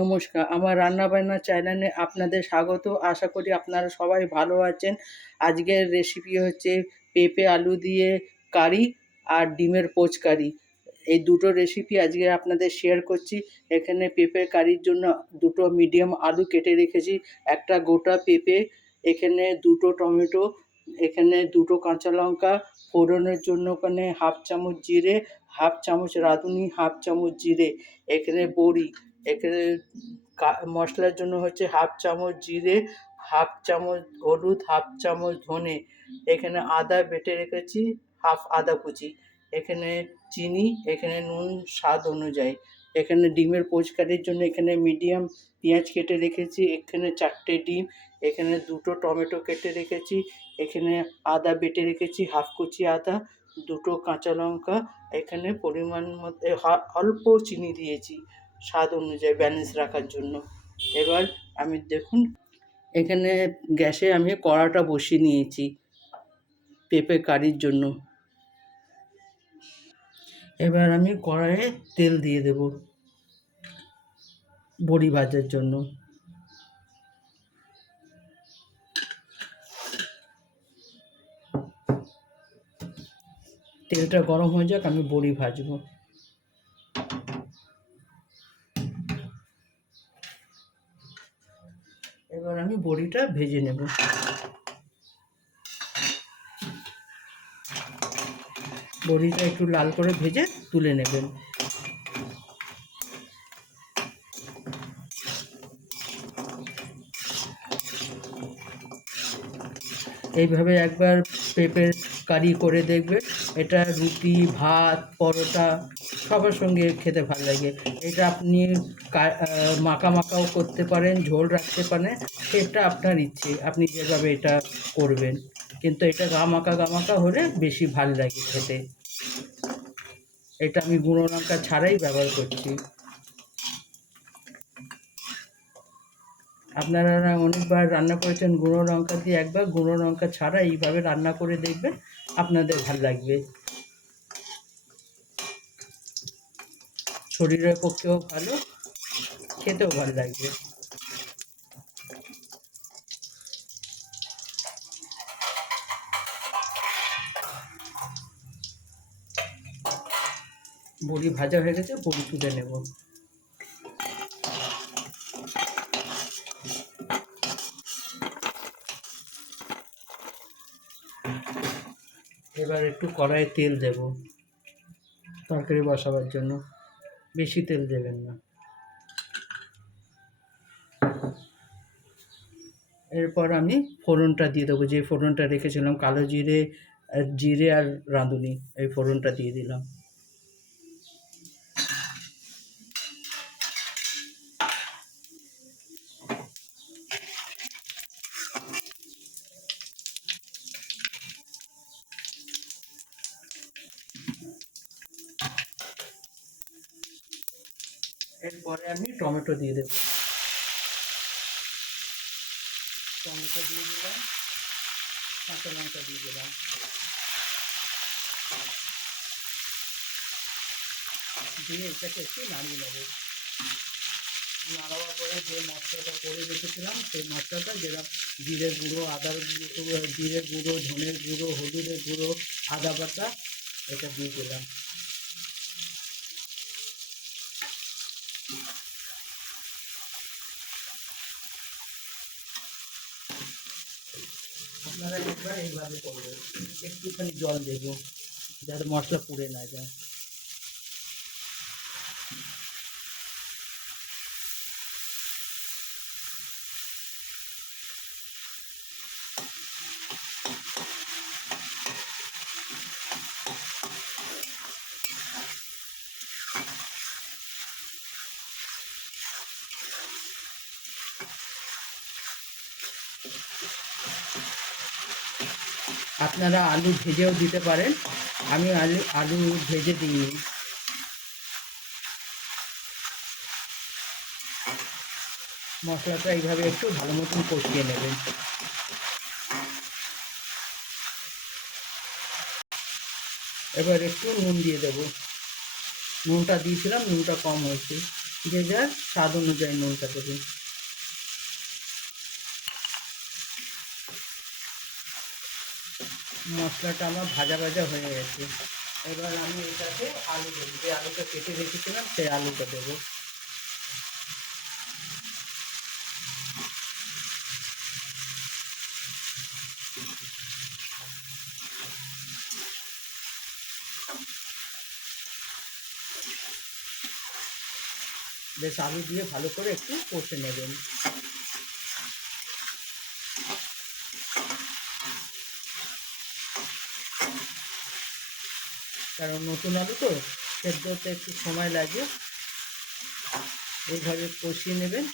নমস্কার, আমার রান্নাবান্না চ্যানেলে আপনাদের স্বাগত। আশা করি আপনারা সবাই ভালো আছেন। আজকের রেসিপি হচ্ছে পেঁপে আলু দিয়ে কারি আর ডিমের পোচকারি। এই দুটো রেসিপি আজকে আপনাদের শেয়ার করছি। এখানে পেঁপে কারির জন্য দুটো মিডিয়াম আলু কেটে রেখেছি, একটা গোটা পেঁপে, এখানে দুটো টমেটো, এখানে দুটো কাঁচা লঙ্কা, ফোড়নের জন্য ওখানে হাফ চামচ জিরে, হাফ চামচ রাঁধুনি, হাফ চামচ জিরে, এখানে বড়ি, এখানে মশলার জন্য হচ্ছে হাফ চামচ জিরে, হাফ চামচ হলুদ, হাফ চামচ ধনে, এখানে আদা বেটে রেখেছি, হাফ আদা কুচি, এখানে চিনি, এখানে নুন স্বাদ অনুযায়ী, এখানে ডিমের পোচকারির জন্য এখানে মিডিয়াম পেঁয়াজ কেটে রেখেছি, এখানে 4টে ডিম, এখানে দুটো টমেটো কেটে রেখেছি, এখানে আদা বেটে রেখেছি হাফ কুচি আদা, দুটো কাঁচা লঙ্কা, এখানে পরিমাণ মতো অল্প চিনি দিয়েছি স্বাদ অনুযায়ী ব্যালেন্স রাখার জন্য। এবার আমি দেখুন, এখানে গ্যাসে আমি কড়াটা বসিয়ে নিয়েছি পেঁপে কারির জন্য। এবার আমি কড়াইয়ে তেল দিয়ে দেব বড়ি ভাজার জন্য। তেলটা গরম হয়ে যাক, আমি বড়ি ভাজবো। এবার আমি বড়িটা ভেজে নেব। বড়িটা একটু লাল করে ভেজে তুলে নেবেন। এইভাবে একবার পেঁপের কারি করে দেখবে, এটা রুটি, ভাত, পরোটা সবার সঙ্গে খেতে ভালো লাগে। এটা আপনি মাখা মাখাও করতে পারেন, ঝোল রাখতে পারেন, সেটা আপনার ইচ্ছে, আপনি যেভাবে এটা করবেন। কিন্তু এটা গা মাখা হলে বেশি ভালো লাগে খেতে। এটা আমি গুঁড়ো লঙ্কা ছাড়াই ব্যবহার করছি। আপনারা অনেকবার রান্না করেছেন গুঁড়ো লঙ্কা দিয়ে, একবার গুঁড়ো লঙ্কা ছাড়া এইভাবে রান্না করে দেখবেন, আপনাদের ভালো লাগবে। শরীরের পক্ষেও ভালো, খেতেও ভালো লাগবে। বড়ি ভাজা হয়ে গেছে, বড়ি তুলে নেব। এবার একটু কড়াইয়ে তেল দেব তরকারি বসাবার জন্য, বেশি তেল দেবেন না। এরপর আমি ফোড়নটা দিয়ে দেবো, যে ফোড়নটা রেখেছিলাম, কালো জিরে, জিরে আর রাঁধুনি, এই ফোড়নটা দিয়ে দিলাম। এরপরে আমি টমেটো দিয়ে দেবো। টমেটো দিয়ে দিলাম, কাঁচা লঙ্কা দিয়ে দিলাম, দিয়ে এটাকে একটু নাড়িয়ে নেবো। নাড়াবার পরে যে মশলাটা করে রেখেছিলাম, সেই মশলাটা, যেরকম জিরে গুঁড়ো, আদার গুঁড়ো, জিরে গুঁড়ো, ধনের গুঁড়ো, হলুদের গুঁড়ো, আদা বাটা, এটা দিয়ে দিলাম। আপনারা একবার এইভাবে করবেন। একটুখানি জল দেবো যাতে মশলা পুড়ে না যায়। আপনারা আলু ভেজেও দিতে পারেন, আমি আলু ভেজে দিইনি। মশলাটা এইভাবে একটু ভালো মতন কষিয়ে নেবেন। এবার একটু নুন দিয়ে দেবো। নুনটা দিয়েছিলাম, নুনটা কম হয়েছে। যে যার স্বাদ অনুযায়ী নুনটা দেবেন। মশলাটা আমার ভাজা ভাজা হয়ে গেছে। এবার আমি এটাকে আলু দেবো, যে আলুটা কেটে রেখেছিলাম সেই আলুটা দেবো। বেশ আলু দিয়ে ভালো করে একটু কষে নেবেন। কারণ নতুন আলু তো সেদ্ধ হতে একটু সময় লাগে। এইভাবে কষিয়ে নেবেন।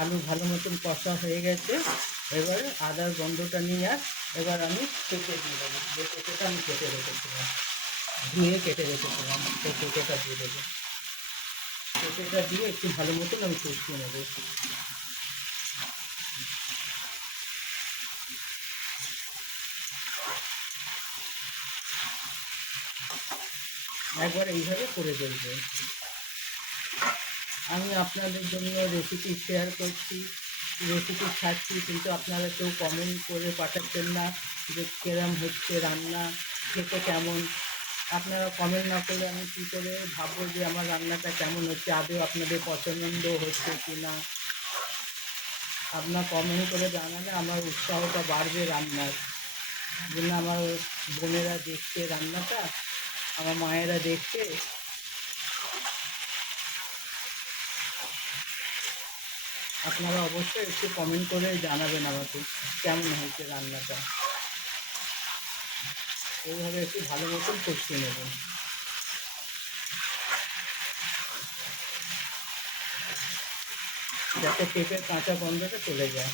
আলু ভালো মতন কষা হয়ে গেছে। এবার আদার গন্ধটা নিয়ে এবার আমি পেঁপে দিয়ে দেবো, যে পেঁপেটা আমি কেটে রেখেছিলাম, ধুয়ে কেটে রেখেছিলাম, সেই পেঁপেটা দিয়ে দেবো। পেঁপেটা দিয়ে একটু ভালো মতন আমি কষিয়ে নেবো। একবার এইভাবে করে দেখবেন। আমি আপনাদের জন্য রেসিপি শেয়ার করছি, রেসিপি ছাড়ছি, কিন্তু আপনারা কেউ কমেন্ট করে পাঠাচ্ছেন না যে কেরম হচ্ছে রান্না, খেতে কেমন। আপনারা কমেন্ট না করলে আমি কী করে ভাববো যে আমার রান্নাটা কেমন হচ্ছে, আদৌ আপনাদের পছন্দ হচ্ছে কি না। আপনার কমেন্ট করে জানালে আমার উৎসাহটা বাড়বে রান্নার জন্য। আমার বোনেরা দেখছে রান্নাটা, আমার মায়েরা দেখছে। আপনারা অবশ্যই একটু কমেন্ট করে জানাবেন আমাকে কেমন হয়েছে রান্নাটা। এইভাবে একটু ভালো মতন কষিয়ে নেবেন। যাতে পেঁপের কাঁচা গন্ধটা চলে যায়।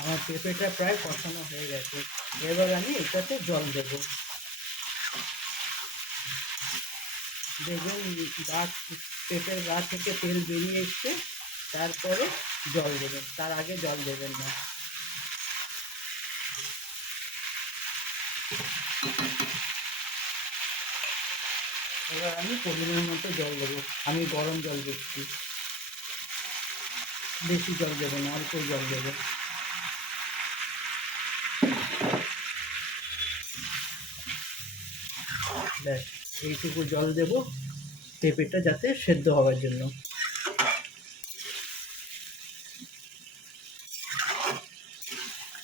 আমার পেঁপেটা প্রায় কষানো হয়ে গেছে। এবার আমি এটাতে জল দেবো। দেখবেন গা, পেঁপের গা থেকে তেল বেরিয়ে এসছে, তারপরে জল দেবেন, তার আগে জল দেবেন না। এবার আমি পরিমাণ মতো জল দেবো। আমি গরম জল দিচ্ছি, বেশি জল দেবো না, অল্প জল দেবো। ব্যাস এইটুকু জল দেবো পেঁপেটা যাতে সেদ্ধ হওয়ার জন্য।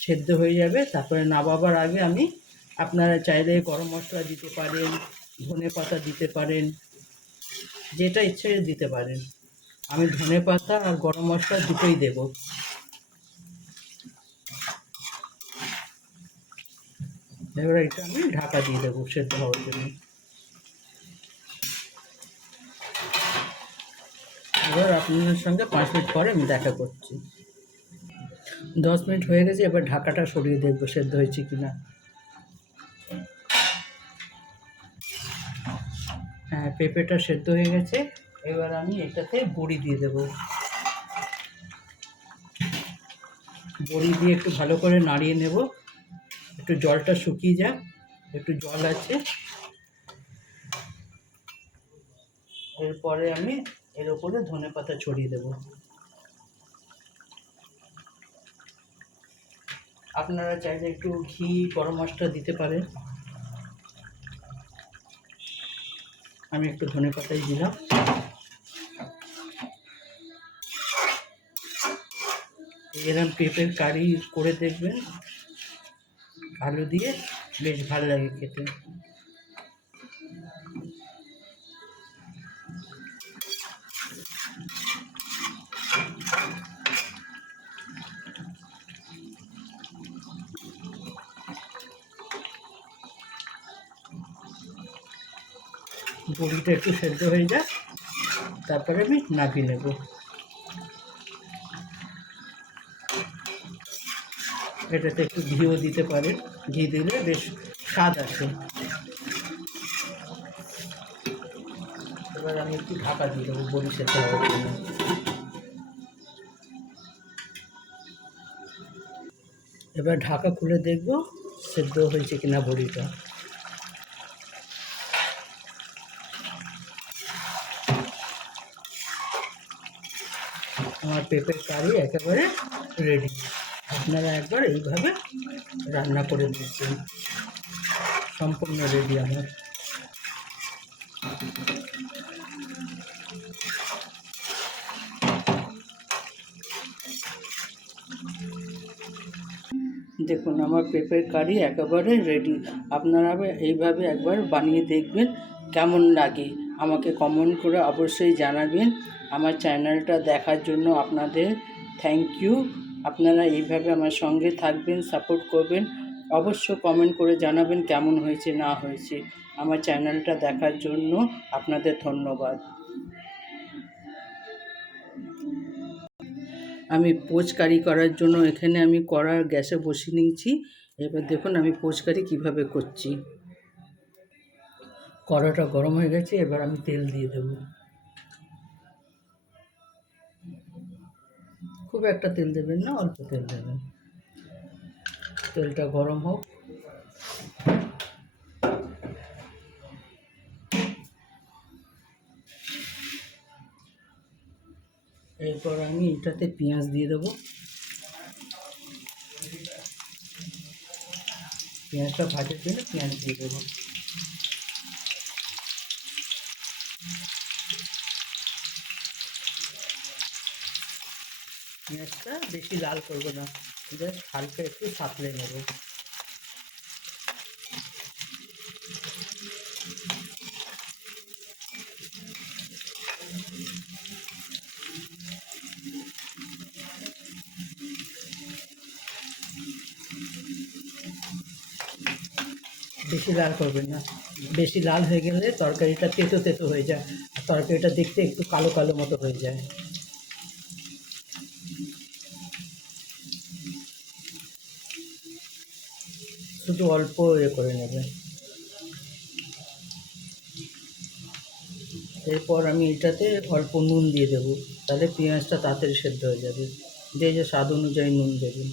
সেদ্ধ হয়ে যাবে, তারপরে নামাবার আগে আমি, আপনারা চাইলে গরম মশলা দিতে পারেন, ধনে পাতা দিতে পারেন, যেটা ইচ্ছে দিতে পারেন। আমি ধনে পাতা আর গরম মশলা দুটোই দেব। এবার এটা আমি ঢাকা দিয়ে দেবো সেদ্ধ হওয়ার জন্য। এবার আপনাদের সঙ্গে 5 মিনিট পরে আমি দেখা করছি। 10 মিনিট হয়ে গেছে, এবার ঢাকাটা সরিয়ে দেখবো সেদ্ধ হয়েছে কিনা। হ্যাঁ, পেঁপেটা সেদ্ধ হয়ে গেছে। এবার আমি এটাতে বড়ি দিয়ে দেবো। বড়ি দিয়ে একটু ভালো করে নাড়িয়ে নেব, একটু জলটা শুকিয়ে যাক, একটু জল আছে। এরপরে আমি এর উপরে ধনে পাতা ছড়িয়ে দেব। আপনারা চাইলে একটু ঘি, গরম মশলা দিতে পারেন। আমি একটু ধনে পাতাই দিলাম। এরকম পেঁপের কারি করে দেখবেন, আলু দিয়ে বেশ ভালো লাগে খেতে। বড়িটা একটু সেদ্ধ হয়ে যাক, তারপরে আমি নামিয়ে নেব। এটাতে একটু ঘিও দিতে পারেন, ঘি দিলে বেশ স্বাদ আসে। এবার আমি একটু ঢাকা দিয়ে দেবো বড়ি সেদ্ধ হওয়ার জন্য। এবার ঢাকা খুলে দেখব সেদ্ধ হয়েছে কিনা বড়িটা। আমার পেঁপের কারি একেবারে রেডি। আপনারা একবার এইভাবে রান্না করে দিচ্ছেন, সম্পূর্ণ রেডি আমার। দেখুন আমার পেঁপের কারি একেবারে রেডি। আপনারা এইভাবে একবার বানিয়ে দেখবেন, কেমন লাগে আমাকে কমেন্ট করে অবশ্যই জানাবেন। আমার চ্যানেলটা দেখার জন্য আপনাদের থ্যাংক ইউ। আপনারা এইভাবে আমার সঙ্গে থাকবেন, সাপোর্ট করবেন। অবশ্য কমেন্ট করে জানাবেন কেমন হয়েছে না হয়েছে। আমার চ্যানেলটা দেখার জন্য আপনাদের ধন্যবাদ। আমি পোচ কারি করার জন্য এখানে আমি কড়া গ্যাসে বসিয়ে নিয়েছি। এবার দেখুন আমি পোচ কারি কীভাবে করছি। কড়াটা গরম হয়ে গেছে, এবার আমি তেল দিয়ে দেব। খুব একটা তেল দেবেন না, অল্প তেল দেবেন। তেলটা গরম হোক। এরপর আমি এটাতে পেঁয়াজ দিয়ে দেবো। পেঁয়াজটা ভাজার জন্য পেঁয়াজ দিয়ে দেবো। পেঁয়াজটা বেশি লাল করবো না, জাস্ট হালকা একটু সাঁতলে নেব। বেশি লাল করবেন না, বেশি লাল হয়ে গেলে তরকারিটা তেতো তেতো হয়ে যায়, আর তরকারিটা দেখতে একটু কালো কালো মতো হয়ে যায়। শুধু অল্প করে নেবেন। এরপর আমি এটাতে অল্প নুন দিয়ে দেবো, তাহলে পেঁয়াজটা তাড়াতাড়ি সেদ্ধ হয়ে যাবে। যে যে স্বাদ অনুযায়ী নুন দেবেন।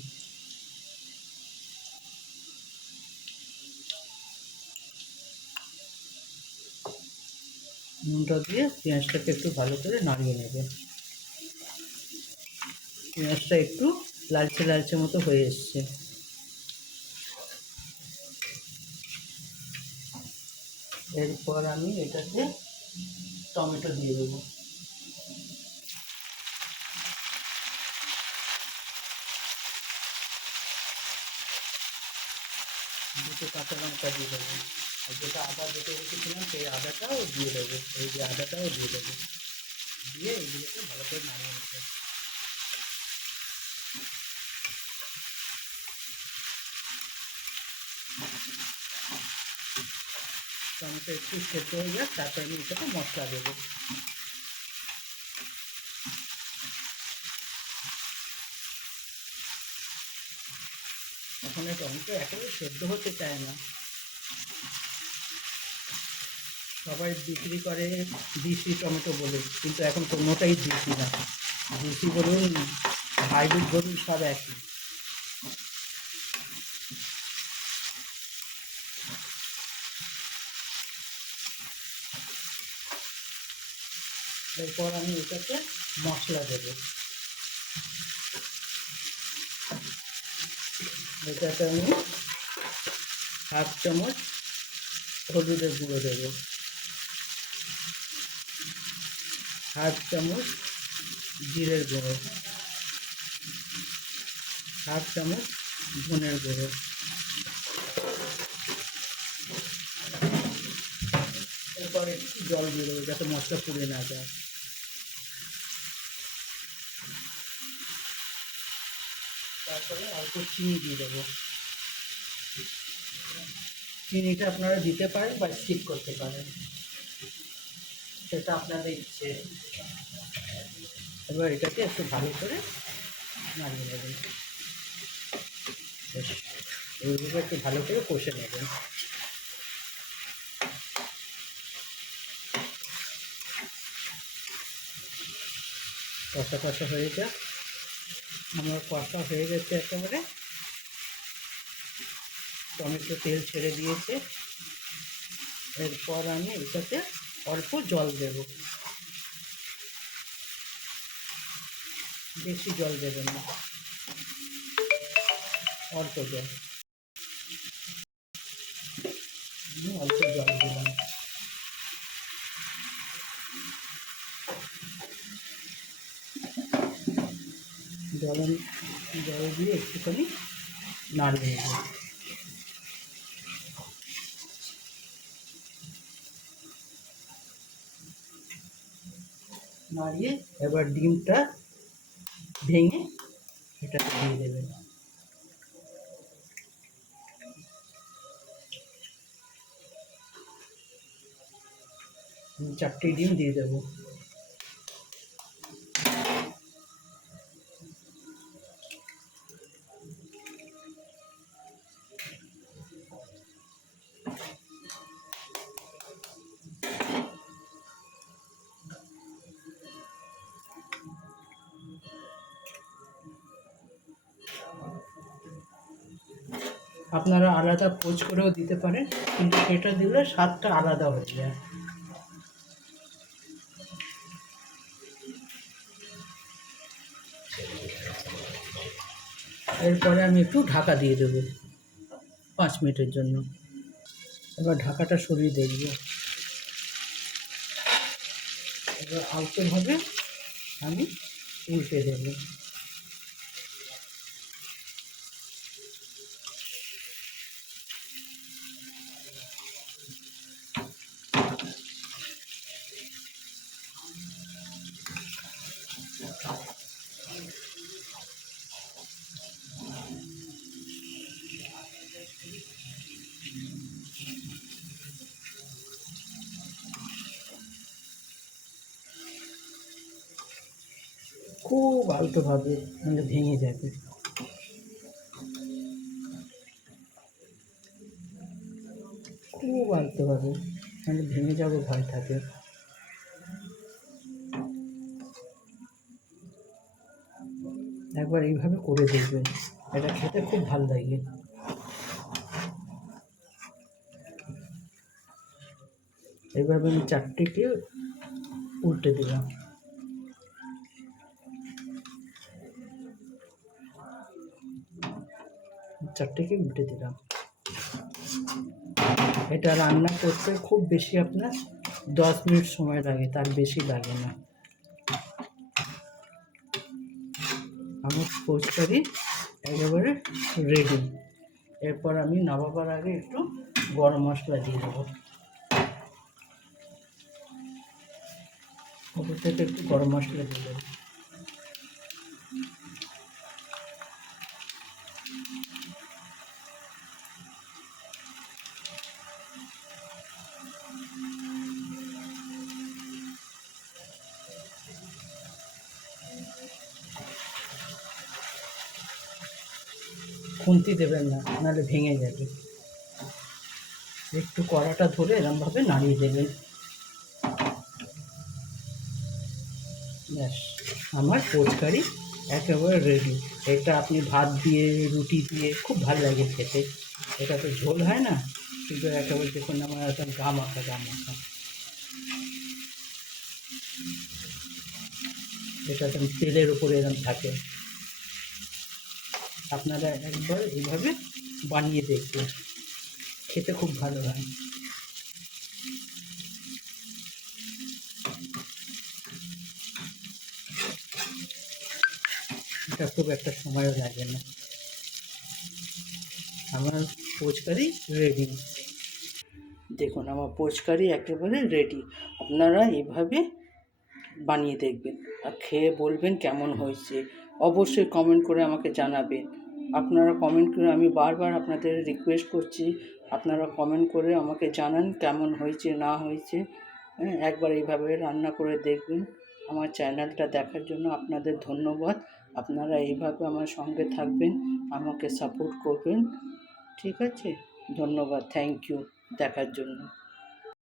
নুনটা দিয়ে পেঁয়াজটাকে একটু ভালো করে নাড়িয়ে নেবেন। পেঁয়াজটা একটু লালচে লালচে মতো হয়ে এসছে। এরপর আমি এটাতে টমেটো দিয়ে দেবো। দুটো কাঁচা লঙ্কা দিয়ে দেবো, আর যেটা আদা বেটে রেখেছিলাম সেই আদাটাও দিয়ে দেবো। এই যে আদাটাও দিয়ে দেবো, দিয়ে এগুলোকে ভালো করে নাড়িয়ে নেবো। টমেটো একটু সেদ্ধ হয়ে যাক, তারপর আমি এটাতে মশলা দেবো। এখন এই টমেটো একেবারে সেদ্ধ হতে চায় না। সবাই বিক্রি করে দেশি টমেটো বলে, কিন্তু এখন কোনোটাই দেশি না। দেশি বলুন হাইব্রিড বলুন সব একই। এরপর আমি এটাতে মশলা দেবো। এটাতে আমি 1/2 চামচ হলুদের গুঁড়ো দেবো, 1/2 চামচ জিরের গুঁড়ো, 1/2 চামচ ধনের গুঁড়ো। এরপর একটু জল দিয়ে দেবো যাতে মশলা পুড়ে না যায়। তারপরে অল্প চিনি দিয়ে দেবো। চিনিটা আপনারা দিতে পারেন বা স্কিপ করতে পারেন, সেটা আপনাদের ইচ্ছে। এবার এটাকে একটু ভালো করে নাড়িয়ে নেবেন। এইভাবে একটু ভালো করে কষে নেবেন। কষা কষা হয়ে যাক। আমার কষা হয়ে গেছে একেবারে। টমেটো তেল ছেড়ে দিয়েছে। এরপর আমি এটাতে অল্প জল দেব, বেশি জল দেবেন না, অল্প জল, অল্প জল দিলাম। জল দিয়ে একটুখানি নাড়িয়ে নেব। নাড়িয়ে এবার ডিমটা ভেঙে এটাতে দিয়ে দেবেন। চারটে ডিম দিয়ে দেবো। আপনারা আলাদা পোচ করেও দিতে পারেন, কিন্তু সেটা দিলে স্বাদটা আলাদা হয়ে যায়। এরপরে আমি একটু ঢাকা দিয়ে দেবো 5 মিনিটের জন্য। এবার ঢাকাটা সরিয়ে দেখব। এবার আলতোভাবে আমি উল্টে দেবো। খুব আলতোভাবে, মানে ভেঙে যাবে। খুব আলতোভাবে, মানে ভেঙে যাবে ভয় থাকে। একবার এইভাবে করে দেখবেন, এটা খেতে খুব ভালো লাগে। এইভাবে আমি 4টেকে উল্টে দিলাম। এটা রান্না করতে খুব বেশি আপনার 10 মিনিট সময় লাগে, তার বেশি লাগে না। আমার পোচ কারি একেবারে রেডি। এরপর আমি নামাবার আগে একটু গরম মশলা দিয়ে দেবো। ওপর থেকে একটু গরম মশলা দিয়ে দেবো। খুন্তি দেবেন না, নাহলে ভেঙে যাবে। একটু কড়াটা ধরে এরমভাবে নাড়িয়ে দেবেন। ব্যাস, আমার পোচ কারি একেবারে রেডি। এটা আপনি ভাত দিয়ে, রুটি দিয়ে খুব ভালো লাগে খেতে। এটা তো ঝোল হয় না, কিন্তু একেবারে দেখুন আমার একদম গা মাখা। এটা একদম তেলের উপরে এরকম থাকে। আপনারা একবার এইভাবে বানিয়ে দেখবেন, খেতে খুব ভালো হয়। এটা খুব একটা সময়ও লাগে না। আমার পোচ কারি রেডি। দেখুন আমার পোচ কারি একেবারে রেডি। আপনারা এভাবে বানিয়ে দেখবেন আর খেয়ে বলবেন কেমন হয়েছে। অবশ্যই কমেন্ট করে আমাকে জানাবেন। আপনারা কমেন্ট করে, আমি বারবার আপনাদের রিকোয়েস্ট করছি, আপনারা কমেন্ট করে আমাকে জানান কেমন হয়েছে না হয়েছে। হ্যাঁ, একবার এইভাবে রান্না করে দেখবেন। আমার চ্যানেলটা দেখার জন্য আপনাদের ধন্যবাদ। আপনারা এইভাবে আমার সঙ্গে থাকবেন, আমাকে সাপোর্ট করবেন। ঠিক আছে, ধন্যবাদ, থ্যাংক ইউ দেখার জন্য।